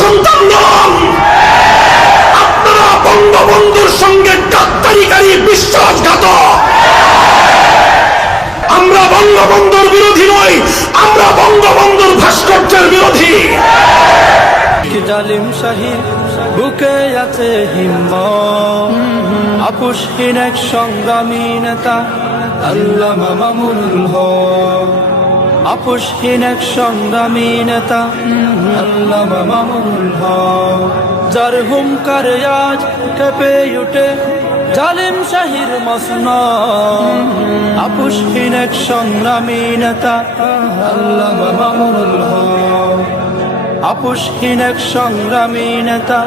সন্তান নন, আপনারা বঙ্গবন্ধুর সঙ্গে গাদ্দারিকারী বিশ্বাসঘাতক। আমরা বঙ্গবন্ধুর বিরোধী নই, আমরা বঙ্গবন্ধুর ভাস্কর্যের বিরোধী। জালিম শাহীর বুকে আছে হিম্মত, আপোষহীন এক সংগ্রামী নেতা আল্লামা মামুনুল হক। আপোষহীন এক সংগ্রামী নেতা আল্লামা মামুনুল হক, যার হুঙ্কারে আজ কেঁপে ওঠে জালিম শাহীর মসনদ। আপোষহীন এক সংগ্রামী নেতা আল্লামা মামুনুল হক, আপোষহীন এক সংগ্রামী নেতা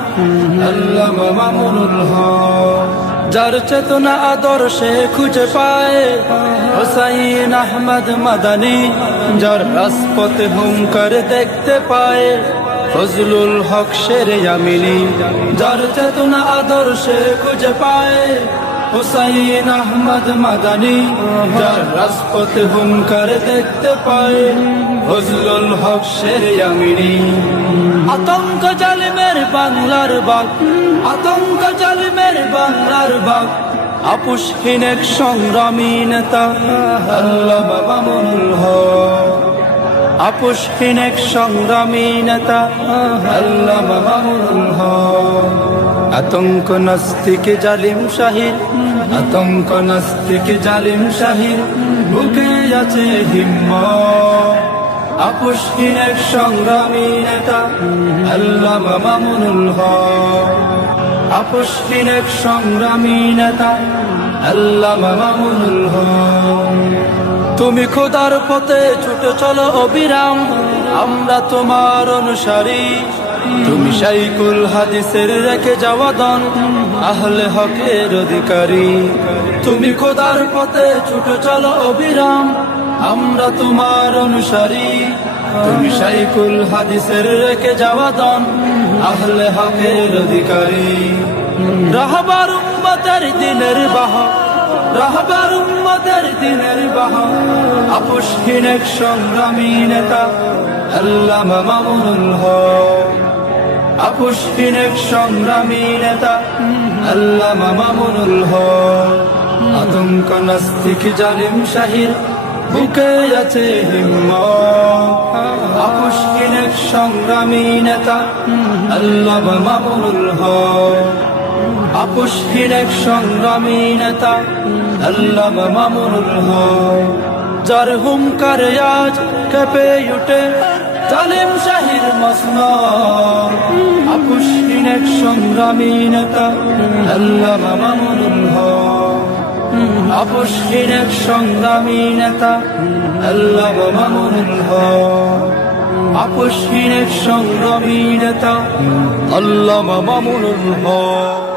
আল্লামা মামুনুল হক, যার চেতনা আদর্শে খুঁজে পায় হুসাইন আহমদ মাদানী, যার রাজপথে হুঙ্কার দেখতে পায় ফজলুল হক শেরে আমিনী, যার চেতনা আদর্শে খুঁজে পায় হুসাইন আহমদ মাদানী, যার রাজপথে হুঙ্কার দেখতে পায় ফজলুল হক শেরে আমিনী। আতঙ্ক জালিমের বাংলার বাগ, আতঙ্ক জালিমের বাংলার বাগ, আপোষহীন এক সংগ্রামী নেতা আল্লামা মামুনুল হক। আপোষহীন এক সংগ্রামী নেতা আল্লামা মামুনুল হক। আতঙ্ক নাস্তিক জালিম শাহীর, আতঙ্ক নাস্তিক জালিম শাহীর বুকে আছে হিম্মত, আপোষহীন এক সংগ্রামী নেতা আল্লামা মামুনুল হক। আপোষহীন এক সংগ্রামী নেতা আল্লামা মামুনুল হক। তুমি খোদার পথে ছুটে চলো অবিরাম, আমরা তোমার অনুসারী। তুমি শাইখুল হাদিসের রেখে যাওয়া দন, আহলে হকের অধিকারী। তুমি খোদার পথে ছুটে চলো অবিরাম, আমরা তোমার অনুসারী। তুমি শাইখুল হাদিসের রেখে যাওয়া দন, আহলে হকের অধিকারী। রাহবার উম্মতের দিনের বাহক, রাহবার উম্মতের দিনের বাহক, আপোষহীন এক সংগ্রামী নেতা আল্লামা মামুনুল হক। আপোষহীন এক সংগ্রামী নেতা আল্লামা মামুনুল হক। আতঙ্ক নাস্তিক জালিম শাহীর বুকে আছে হিম্মত, আপোষহীন এক সংগ্রামী নেতা আল্লামা মামুনুল হক। আপোষহীন এক সংগ্রামী নেতা আল্লামা মামুনুল হক, যার হুঙ্কারে আজ কেঁপে ওঠে জালিম শাহীর মসনদ। আপোষহীন এক সংগ্রামী নেতা আল্লামা মামুনুল হক। আপোষহীন এক সংগ্রামী নেতা আল্লামা মামুনুল হক। আপোষহীন এক সংগ্রামী নেতা আল্লামা মামুনুল হক।